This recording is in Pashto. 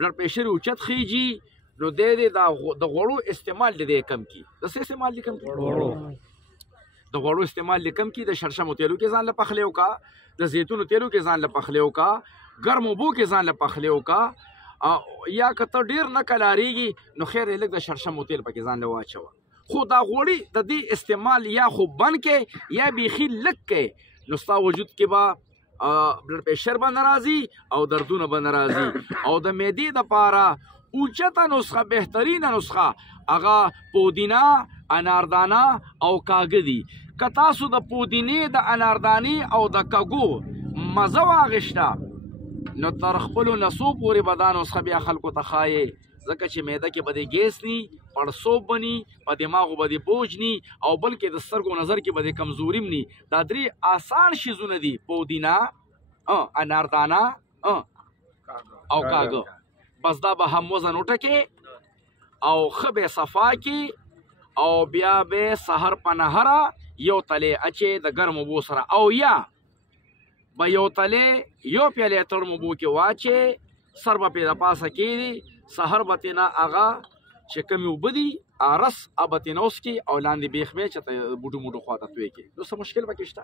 بلډ پریشر اوچت خیږي نو د غوړو استعمال د کم کی د څه استعمال کم کی د غوړو استعمال کم کی د شړشمو تیلو کې ځان له پخلی وکا د زیتونو تیلو کې ځان له پخلی وکا ګرم اوبو کې ځان له پخلی وکا یا که ته ډیر نه کلاریږي نو خیر یې لږ د شړشمو تیل پکې ځان له واچوه خو دا غوړي د دې استعمال یا خو بند کې یا بیخي لږ کې نو ستا وجود کې به بلډ پریشر به نه راځي او دردونه به نه راځي او د معدې دپاره اوچته نسخه بهترینه نسخه هغه پودینه اناردانه او کاږه دي که تاسو د پودینې د اناردانې او د کږو مزه واخیسته نو تر خپلو نسو پورې به دا نسخه بیا خلکو ته ښایې ځکه چې معده کې به د ګیس ني پړسوب به ني په دماغو به د بوج ني او بلکې د سترګو نظر کې به د کمزوري ني دا درې آسان شیزونه دي پودینه اناردانه او کاږه بس دا به هم وزن وټکې او ښه به صفا کې او بیا به سحر په نهره یو تلې اچې د ګرم اوبو سره او یا به یو تلې یو پیالې تړم اوبو کې واچې سر به پې د پاسه کېږي سحر به تېنه هغه چې کمې اوبه دي رس به تېنه وڅکي او لاندې بیخ به چې بوټو موټو خواته توی کړي نو څه مشکل پکې شته